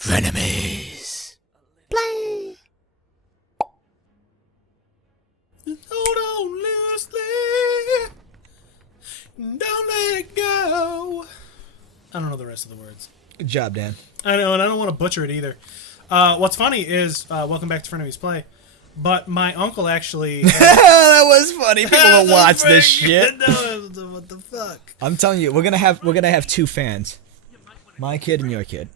Frenemies. Play. Hold on loosely. Don't let go. I don't know the rest of the words. Good job, Dan. I know, and I don't want to butcher it either. What's funny is, welcome back to Frenemies Play, but my uncle actually... That was funny. People don't watch this shit. No, what the fuck? I'm telling you, we're gonna have two fans. My kid and your kid.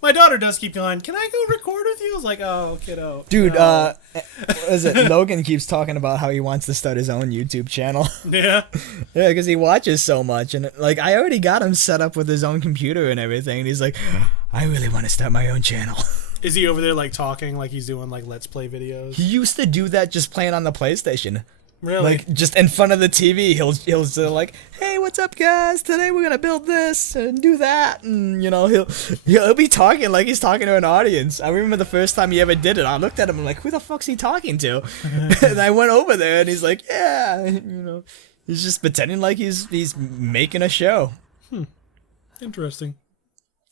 My daughter does keep going, can I go record with you? I was like, oh, kiddo. Dude, no. what is it? Logan keeps talking about how he wants to start his own YouTube channel. Yeah? Yeah, because he watches so much. And, like, I already got him set up with his own computer and everything. And he's like, I really want to start my own channel. Is he over there, like, talking like he's doing, like, Let's Play videos? He used to do that just playing on the PlayStation. Really? Like, just in front of the TV, he'll say, like, hey, what's up, guys? Today we're gonna build this and do that. And, you know, he'll be talking like he's talking to an audience. I remember the first time he ever did it, I looked at him and I'm like, who the fuck's he talking to? And I went over there and he's like, yeah, you know, he's just pretending like he's making a show. Interesting.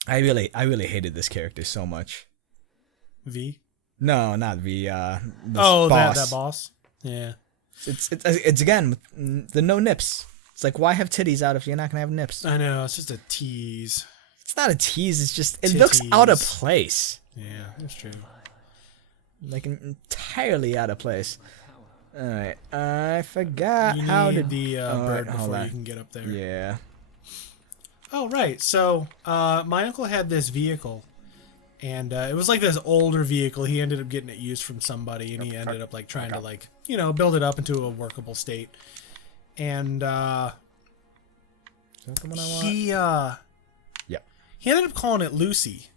I really hated this character so much. V? No, not V, the boss. boss. That boss? Yeah. It's again, the no nips. It's like, why have titties out if you're not gonna have nips? I know, it's just a tease. It's not a tease, it's just, it looks out of place. Yeah, that's true. Like, entirely out of place. Alright, I forgot you how to... need the bird hold before on. you can get up there. Yeah. Oh, right. So, my uncle had this vehicle, and it was like this older vehicle. He ended up getting it used from somebody, and he ended up, like, trying to, like, you know, build it up into a workable state. And, he ended up calling it Lucy,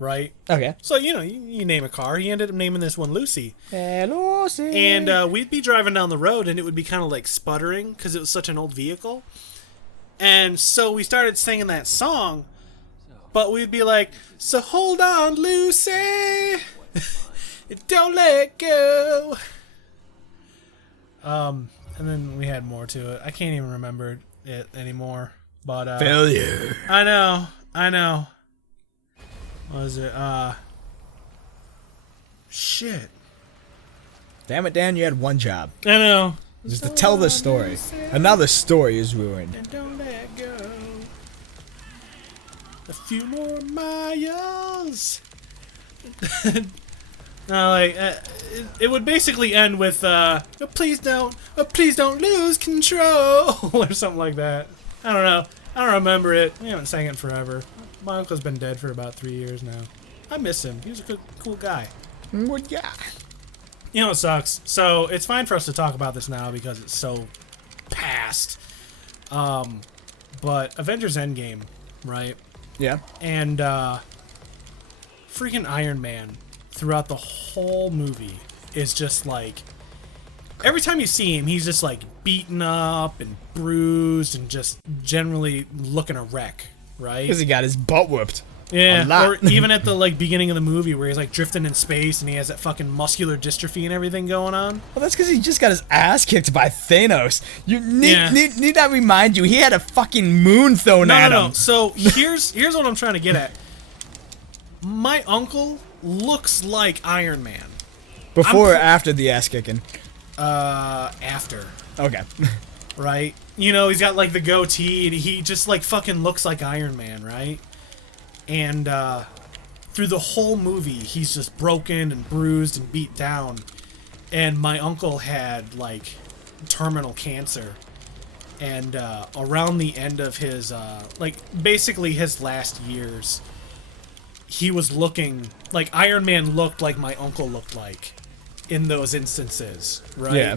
right? Okay. So, you know, you name a car. He ended up naming this one Lucy. Hey, Lucy. And we'd be driving down the road, and it would be kind of like sputtering because it was such an old vehicle. And so we started singing that song, but we'd be like, so hold on, Lucy, don't let go. And then we had more to it. I can't even remember it anymore. But failure. I know. What was it? Shit. Damn it, Dan, you had one job. I know. Just to tell the story. And now the story is ruined. And don't let go. A few more miles. No, like it would basically end with please don't lose control or something like that. I don't know. I don't remember it. We haven't sang it in forever. My uncle's been dead for about 3 years now. I miss him. He was a good, cool guy. Good guy. You know what sucks? So it's fine for us to talk about this now because it's so past. But Avengers Endgame, right? Yeah. And freaking Iron Man throughout the whole movie is just like, every time you see him, he's just like beaten up and bruised and just generally looking a wreck, right? Because he got his butt whooped. Yeah, or even at the like beginning of the movie where he's like drifting in space and he has that fucking muscular dystrophy and everything going on. Well, that's because he just got his ass kicked by Thanos. You need that remind you, he had a fucking moon thrown at him. No. So here's what I'm trying to get at. My uncle looks like Iron Man. Before or after the ass kicking? After. Okay. Right? You know, he's got like the goatee and he just like fucking looks like Iron Man, right? And through the whole movie, he's just broken and bruised and beat down. And my uncle had, like, terminal cancer. And around the end of his, like, basically his last years, he was looking, like, Iron Man looked like my uncle looked like in those instances, right? Yeah.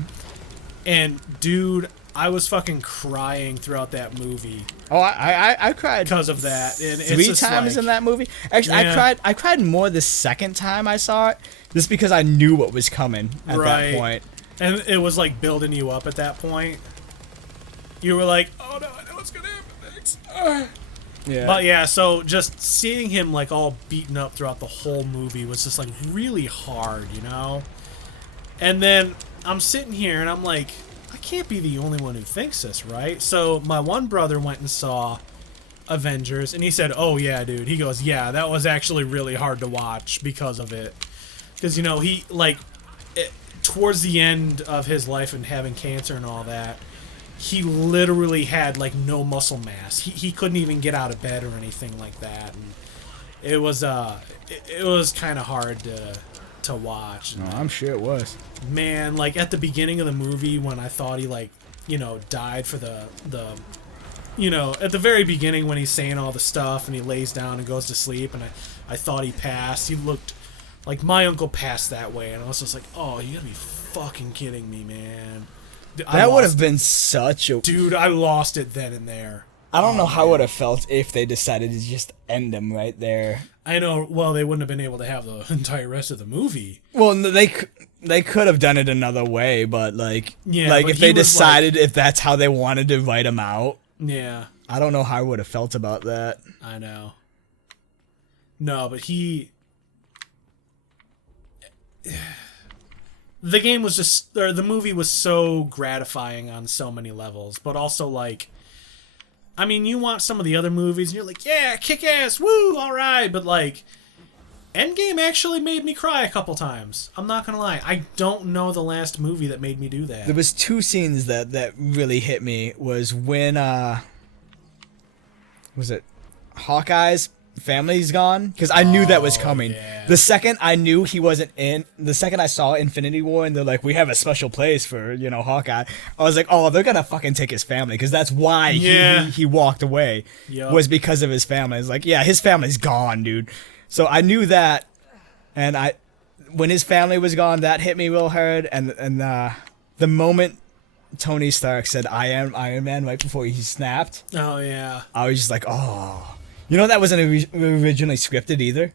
And, dude, I was fucking crying throughout that movie. Oh, I cried because of that. And it's 3 just times like, in that movie. Actually, yeah. I cried more the second time I saw it, just because I knew what was coming at that point. And it was like building you up at that point. You were like, oh no, I know what's gonna happen next. Yeah. But yeah, so just seeing him like all beaten up throughout the whole movie was just like really hard, you know? And then I'm sitting here and I'm like, I can't be the only one who thinks this, right? So my one brother went and saw Avengers, and he said, "Oh yeah, dude." He goes, "Yeah, that was actually really hard to watch because of it, because he towards the end of his life and having cancer and all that, he literally had like no muscle mass. He couldn't even get out of bed or anything like that, and it was kind of hard to watch." No, I'm sure it was. Man, like at the beginning of the movie when I thought he died for the at the very beginning when he's saying all the stuff and he lays down and goes to sleep, and I thought he passed. He looked like my uncle passed that way, and I was just like, oh, you gotta be fucking kidding me, man. That would have been such a... Dude, I lost it then and there. I don't know how it would have felt if they decided to just end him right there. I know, well, they wouldn't have been able to have the entire rest of the movie. Well, they could have done it another way, but yeah, like but if they decided like, if that's how they wanted to write him out. Yeah. I don't know how I would have felt about that. I know. No, but the game was just, or the movie was so gratifying on so many levels, but also like, I mean, you watch some of the other movies and you're like, yeah, kick ass, woo, all right, but like, Endgame actually made me cry a couple times. I'm not gonna lie, I don't know the last movie that made me do that. There was two scenes that really hit me. Was when was it Hawkeye's family's gone? Because I knew that was coming. Yeah. The second I knew he wasn't in, the second I saw Infinity War and they're like, we have a special place for, Hawkeye, I was like, oh, they're gonna fucking take his family, because that's why he walked away. Yep. Was because of his family. It's like, yeah, his family's gone, dude. So I knew that, and when his family was gone, that hit me real hard, and the moment Tony Stark said, I am Iron Man, right before he snapped. Oh, yeah. I was just like, oh. That wasn't originally scripted either.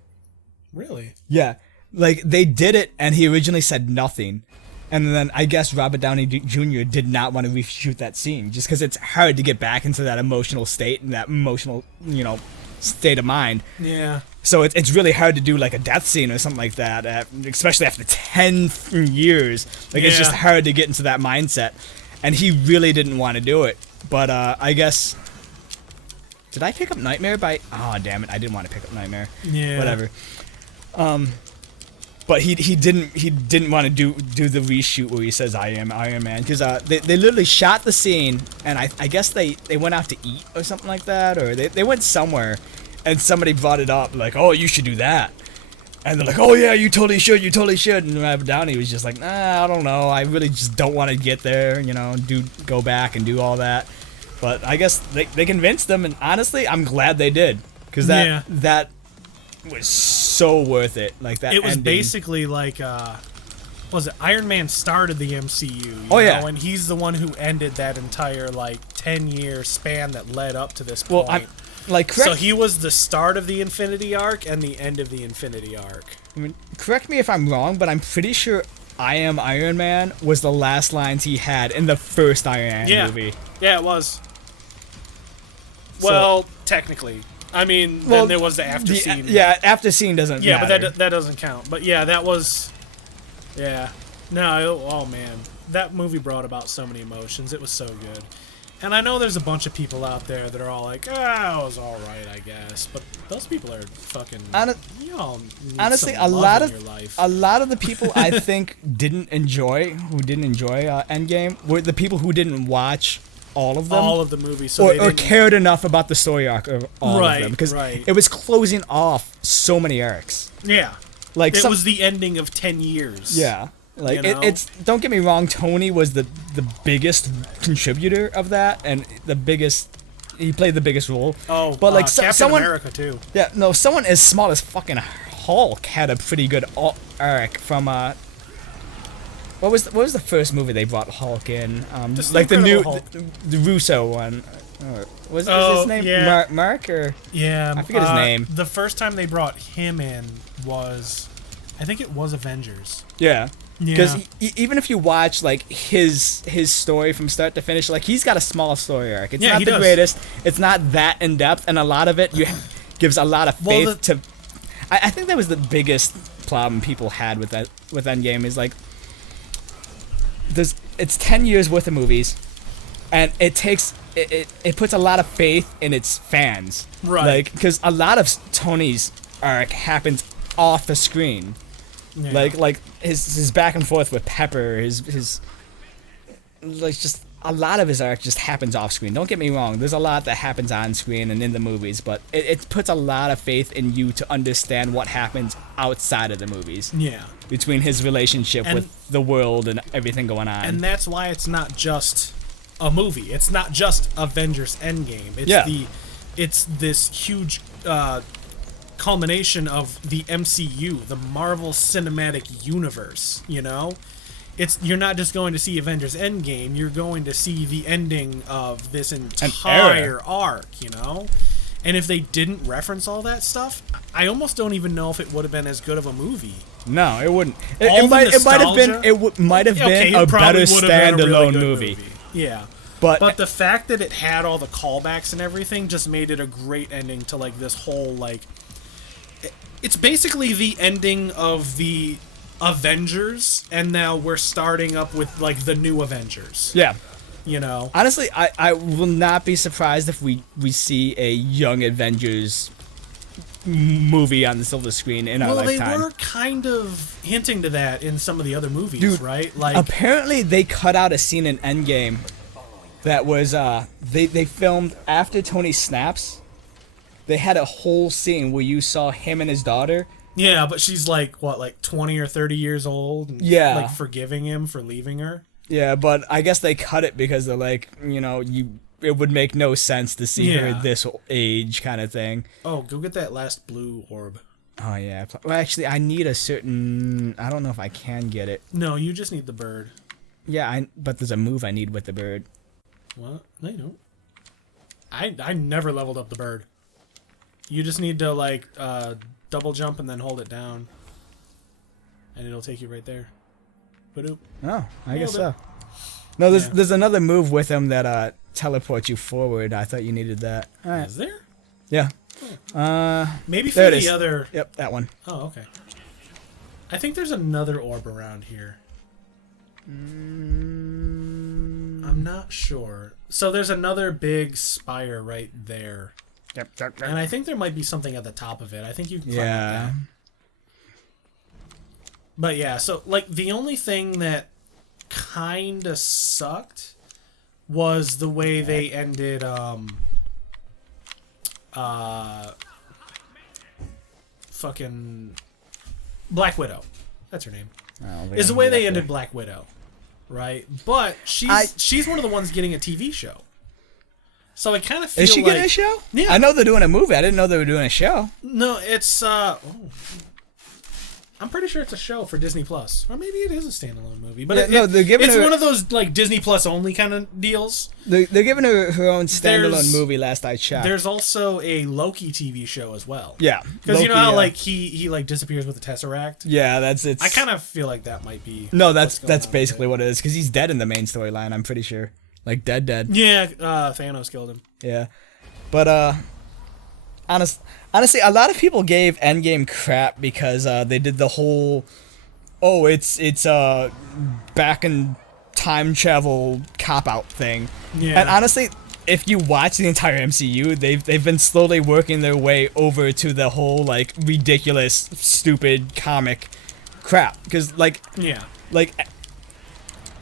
Really? Yeah. Like, they did it, and he originally said nothing. And then I guess Robert Downey Jr. did not want to reshoot that scene, just because it's hard to get back into that emotional state and that emotional, state of mind. Yeah. So it's really hard to do like a death scene or something like that, especially after 10 years. Like, it's just hard to get into that mindset. And he really didn't want to do it. But I guess... Did I pick up Nightmare by... Oh, damn it. I didn't want to pick up Nightmare. Yeah. Whatever. But he didn't want to do the reshoot where he says, I am Iron Man. Because they literally shot the scene, and I guess they went out to eat or something like that. Or they went somewhere, and somebody brought it up, like, oh, you should do that. And they're like, oh, yeah, you totally should. And Robert Downey was just like, nah, I don't know. I really just don't want to get there, go back and do all that. But I guess they convinced them, and honestly, I'm glad they did. Because that was so worth it. Like, that it was ending. Basically like, was it Iron Man started the MCU? Yeah. And he's the one who ended that entire, 10-year span that led up to this point. Well, so he was the start of the Infinity Arc and the end of the Infinity Arc. I mean, correct me if I'm wrong, but I'm pretty sure I am Iron Man was the last lines he had in the first Iron Man movie. Yeah, it was. Well, technically. I mean, then there was the after scene. Yeah, after scene doesn't matter. Yeah, but that doesn't count. But yeah, that was... Yeah. No, oh man. That movie brought about so many emotions. It was so good. And I know there's a bunch of people out there that are all like, it was alright, I guess. But those people are fucking... honestly, a lot of the people I think who didn't enjoy Endgame were the people who didn't watch all of them. All of the movies. So or cared enough about the story arc of all of them. Because it was closing off so many arcs. Yeah. Like it was the ending of 10 years. Yeah. Like, it's don't get me wrong, Tony was the biggest contributor of that, and he played the biggest role. Oh, but like Captain America too. Yeah, no, someone as small as fucking Hulk had a pretty good arc from what was the first movie they brought Hulk in? Like the Russo one. Was his name? Yeah. Mark or I forget his name. The first time they brought him in was, I think it was Avengers. Yeah. Because even if you watch like his story from start to finish, like he's got a small story arc. It's not the greatest. It's not that in depth, and a lot of it gives a lot of faith to. I think that was the biggest problem people had with Endgame is like, it's 10 years worth of movies, and it takes it puts a lot of faith in its fans. Right. Like, because a lot of Tony's arc happens off the screen. Yeah. Like his back and forth with Pepper, his like just a lot of his arc just happens off screen. Don't get me wrong, there's a lot that happens on screen and in the movies, but it puts a lot of faith in you to understand what happens outside of the movies. Yeah. Between his relationship with the world and everything going on. And that's why it's not just a movie. It's not just Avengers Endgame. It's this huge culmination of the MCU, the Marvel Cinematic Universe, you know? You're not just going to see Avengers Endgame, you're going to see the ending of this entire arc, you know? And if they didn't reference all that stuff, I almost don't even know if it would have been as good of a movie. No, it wouldn't. It might have been a better standalone movie. Yeah. But the fact that it had all the callbacks and everything just made it a great ending to like this whole like it's basically the ending of the Avengers, and now we're starting up with like the new Avengers. Yeah. You know? Honestly, I will not be surprised if we see a Young Avengers movie on the silver screen in our lifetime. Well, they were kind of hinting to that in some of the other movies, right? Like apparently they cut out a scene in Endgame that was they filmed after Tony snaps. They had a whole scene where you saw him and his daughter. Yeah, but she's like what, like 20 or 30 years old, and like forgiving him for leaving her. Yeah, but I guess they cut it because they're like, you know, it would make no sense to see her at this age kind of thing. Oh, go get that last blue orb. Oh yeah. Well, actually, I need a certain. I don't know if I can get it. No, you just need the bird. Yeah, but there's a move I need with the bird. What? No, you don't. I never leveled up the bird. You just need to like double jump and then hold it down, and it'll take you right there. Ba-doop. Oh, I guess so. No, there's another move with him that teleports you forward. I thought you needed that. All right. Is there? Yeah. Maybe for the other. Yep, that one. Oh, okay. I think there's another orb around here. I'm not sure. So there's another big spire right there. Yep. And I think there might be something at the top of it. I think you can climb up that. But yeah, so like the only thing that kind of sucked was the way they ended fucking Black Widow. That's her name. Is the way they ended Black Widow, right? But she's one of the ones getting a TV show. So I kind of feel Is she getting a show? Yeah. I know they're doing a movie. I didn't know they were doing a show. No, it's I'm pretty sure it's a show for Disney Plus, or maybe it is a standalone movie. But they're giving it's her one of those like Disney Plus only kind of deals. They're giving her own standalone movie. Last I checked. There's also a Loki TV show as well. Yeah, because you know how like he like disappears with the Tesseract. Yeah, that's it. I kind of feel like that might be. No, that's basically what it is, because he's dead in the main storyline. I'm pretty sure, like dead. Yeah, Thanos killed him. Yeah, but honestly, a lot of people gave Endgame crap because they did the whole, it's back in time travel cop out thing. Yeah. And honestly, if you watch the entire MCU, they've been slowly working their way over to the whole like ridiculous, stupid comic crap. Because like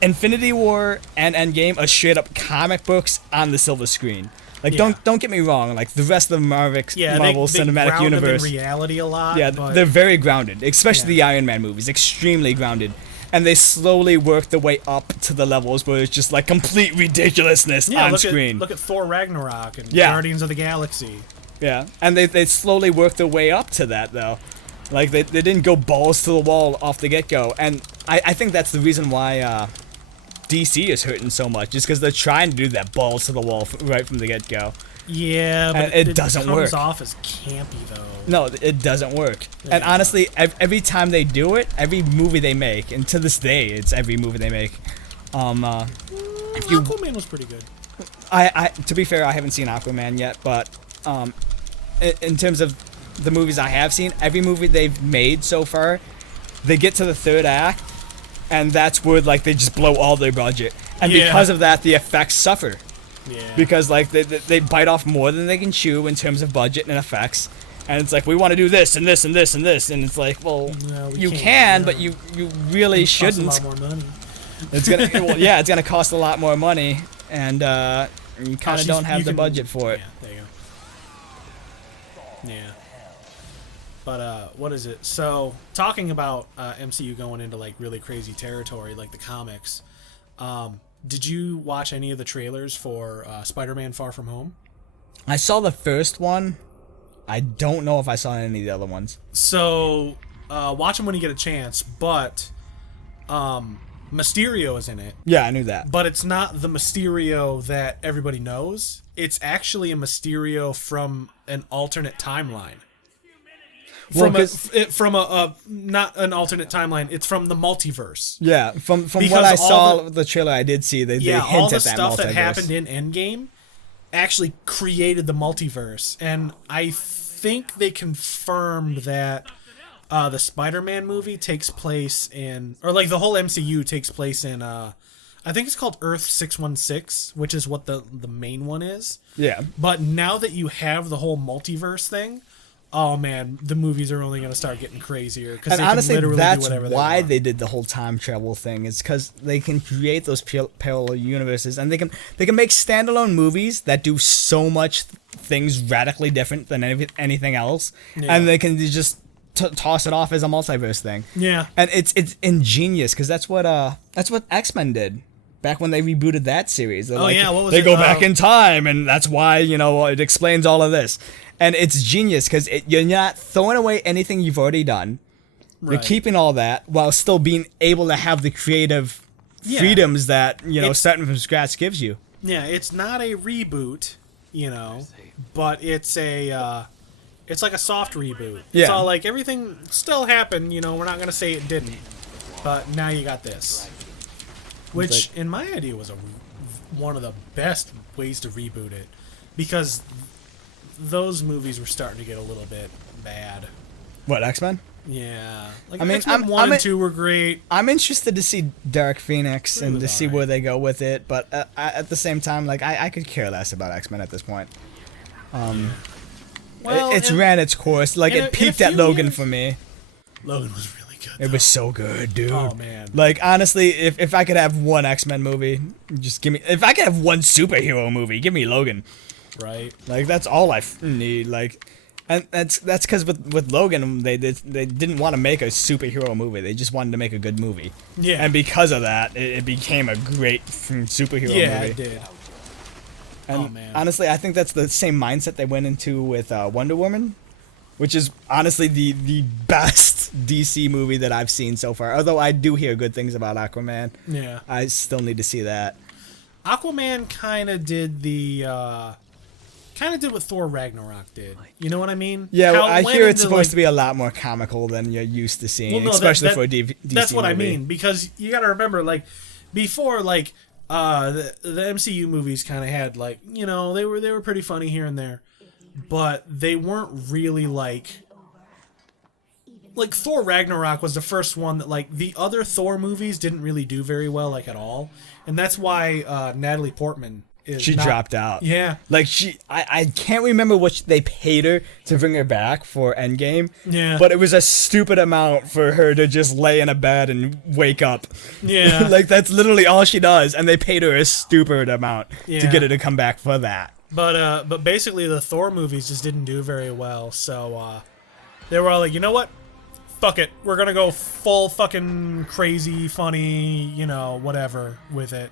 Infinity War and Endgame are straight up comic books on the silver screen. Like don't get me wrong. Like the rest of the Marvel Cinematic Universe, them in reality a lot. Yeah, they're very grounded, especially the Iron Man movies. Extremely grounded, and they slowly work their way up to the levels where it's just like complete ridiculousness on screen. Look at Thor Ragnarok and Guardians of the Galaxy. Yeah, and they slowly work their way up to that though. Like they didn't go balls to the wall off the get go, and I think that's the reason why. DC is hurting so much just because they're trying to do that balls to the wall right from the get-go. Yeah, but it doesn't work. It comes off as campy, though. No, it doesn't work. Yeah. And honestly, every time they do it, every movie they make, and to this day, it's every movie they make. Aquaman was pretty good. To be fair, I haven't seen Aquaman yet, but in terms of the movies I have seen, every movie they've made so far, they get to the third act, and that's where like they just blow all their budget, and because of that, the effects suffer. Yeah. Because like they bite off more than they can chew in terms of budget and effects. And it's like, we want to do this and this and this and this, and it's like, well, No, we you can't, can, no. but you really shouldn't. Costs a lot more money. It's gonna, well, yeah, it's gonna cost a lot more money, and you kind of don't have the budget for it. Yeah, there you go. Yeah. But what is it? So talking about MCU going into like really crazy territory, like the comics. Did you watch any of the trailers for Spider-Man: Far From Home? I saw the first one. I don't know if I saw any of the other ones. So watch them when you get a chance. But Mysterio is in it. Yeah, I knew that. But it's not the Mysterio that everybody knows. It's actually a Mysterio from an alternate timeline. Well, From a not an alternate timeline. It's from the multiverse. Yeah, from Because what I all saw the trailer I did see, they hint all the at that stuff multiverse. that happened in Endgame actually created the multiverse, and I think they confirmed that the Spider-Man movie takes place in, or like the whole MCU takes place in, I think it's called Earth 616, which is what the main one is. Yeah. But now that you have the whole multiverse thing, oh man, the movies are only going to start getting crazier. And honestly, that's do whatever why want. they did the whole time travel thing. Is because they can create those parallel universes, and they can make standalone movies that do so much things radically different than anything else, and they can just toss it off as a multiverse thing. Yeah, and it's ingenious because that's what X-Men did. Back when they rebooted that series. They're what was they it? go back in time, and that's why, it explains all of this. And it's genius because you're not throwing away anything you've already done. Right. You're keeping all that while still being able to have the creative freedoms that, starting from scratch gives you. Yeah, it's not a reboot, but it's it's like a soft reboot. Yeah. It's all like, everything still happened, we're not going to say it didn't, but now you got this. Which, in my idea, was one of the best ways to reboot it, because those movies were starting to get a little bit bad. What, X-Men? Yeah. Like, I mean, X-Men 1 and 2 were great. I'm interested to see Dark Phoenix and to see where they go with it, but at the same time, like, I could care less about X-Men at this point. Well, it's ran its course. Like, it peaked at Logan for me. Logan was really good, It was so good, dude. Oh, man. Like, honestly, if I could have one X-Men movie, just give me... If I could have one superhero movie, give me Logan. Right. Like, that's all I need. Like, and that's because with Logan, they didn't want to make a superhero movie. They just wanted to make a good movie. Yeah. And because of that, it became a great superhero movie. Yeah, it did. And oh, man. honestly, I think that's the same mindset they went into with Wonder Woman, which is honestly the best DC movie that I've seen so far. Although I do hear good things about Aquaman. Yeah. I still need to see that. Aquaman kind of did what Thor Ragnarok did. You know what I mean? Yeah, well, I hear it's supposed to to be a lot more comical than you're used to seeing, well, no, especially for a DC That's what movie. I mean, because you got to remember, like, before, like, the MCU movies kind of had, like, they were pretty funny here and there, but they weren't really like Thor Ragnarok was the first one that, like, the other Thor movies didn't really do very well, like, at all, and that's why Natalie Portman dropped out. Yeah. Like, I can't remember what they paid her to bring her back for Endgame. Yeah. But it was a stupid amount for her to just lay in a bed and wake up. Yeah. Like, that's literally all she does, and they paid her a stupid amount to Yeah. get her to come back for that. But basically the Thor movies just didn't do very well, so they were all like, you know what? Fuck it. We're gonna go full fucking crazy, funny, whatever with it.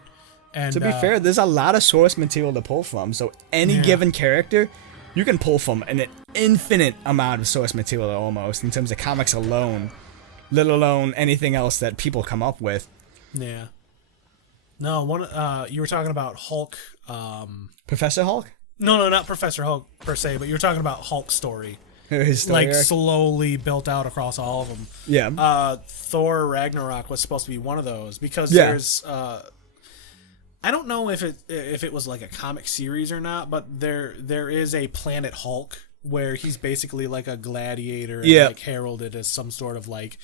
And, to be fair, there's a lot of source material to pull from, so any given character, you can pull from an infinite amount of source material almost, in terms of comics alone, let alone anything else that people come up with. Yeah. No, you were talking about Hulk. Professor Hulk? No, not Professor Hulk per se, but you were talking about Hulk's story. His story like, arc? slowly built out across all of them. Yeah. Thor Ragnarok was supposed to be one of those, because Yeah. there's... I don't know if it was like a comic series or not, but there is a Planet Hulk where he's basically like a gladiator and like heralded as some sort of like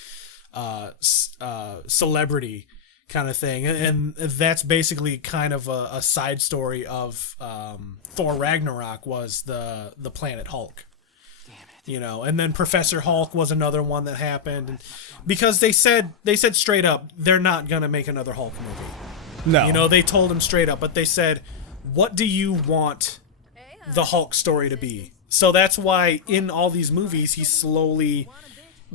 celebrity, kind of thing, and that's basically kind of a side story of Thor Ragnarok was the planet Hulk. You know, and then Professor Hulk was another one that happened, and because they said straight up they're not gonna make another Hulk movie. No. You know, they told him straight up, but they said, what do you want the Hulk story to be? So that's why in all these movies he's slowly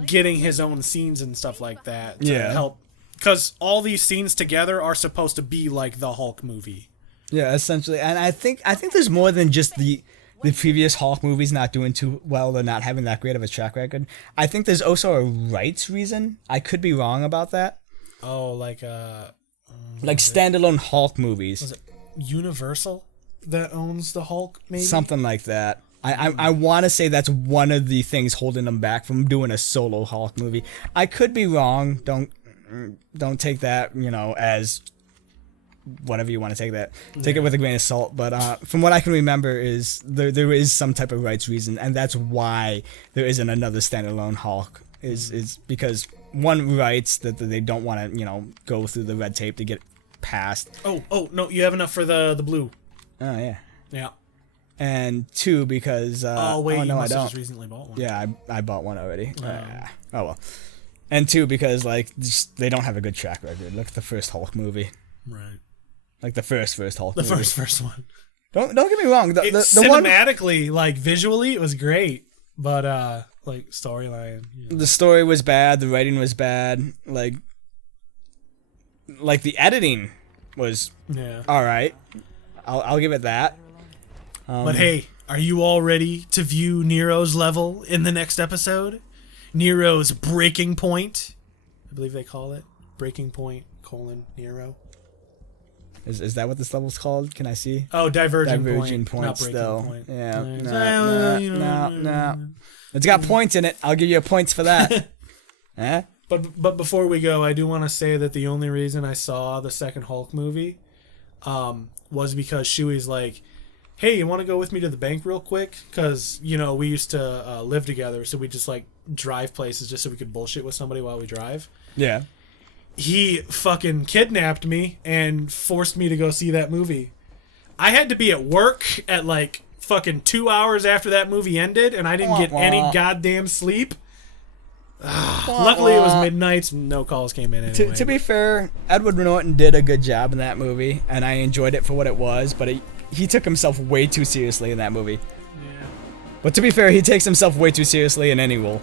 getting his own scenes and stuff like that to help, because all these scenes together are supposed to be like the Hulk movie. Yeah, essentially. And I think there's more than just the previous Hulk movies not doing too well or not having that great of a track record. I think there's also a rights reason. I could be wrong about that. Oh, like standalone Hulk movies. Was it Universal that owns the Hulk, maybe? Something like that. I want to say that's one of the things holding them back from doing a solo Hulk movie. I could be wrong. Don't take that, as whatever you want to take that. Take it with a grain of salt. But from what I can remember is there is some type of rights reason, and that's why there isn't another standalone Hulk. Is because one, rights that they don't want to go through the red tape to get past. Oh no, you have enough for the blue. Oh yeah. Yeah. And two, because no, I don't. Just recently bought one. Yeah, I bought one already. Oh well. And two, because they don't have a good track record. Look at the first Hulk movie. Right. Like the first Hulk movie. The first one. Don't get me wrong. The cinematically, visually, it was great, but storyline. The story was bad. The writing was bad. Like the editing was all right. I'll give it that. But hey, are you all ready to view Nero's level in the next episode? Nero's breaking point. I believe they call it breaking point : Nero. Is that what this level's called? Can I see? Oh, diverging point. Not breaking still. Point. Yeah. No. It's got points in it. I'll give you points for that. Eh? But before we go, I do want to say that the only reason I saw the second Hulk movie was because Shuy's like, hey, you want to go with me to the bank real quick? Because, we used to live together, so we just, drive places just so we could bullshit with somebody while we drive. Yeah. He fucking kidnapped me and forced me to go see that movie. I had to be at work at, fucking 2 hours after that movie ended, and I didn't get any goddamn sleep. Luckily, it was midnight, and no calls came in anyway. To be fair, Edward Norton did a good job in that movie, and I enjoyed it for what it was, but he took himself way too seriously in that movie. Yeah. But to be fair, he takes himself way too seriously in any role.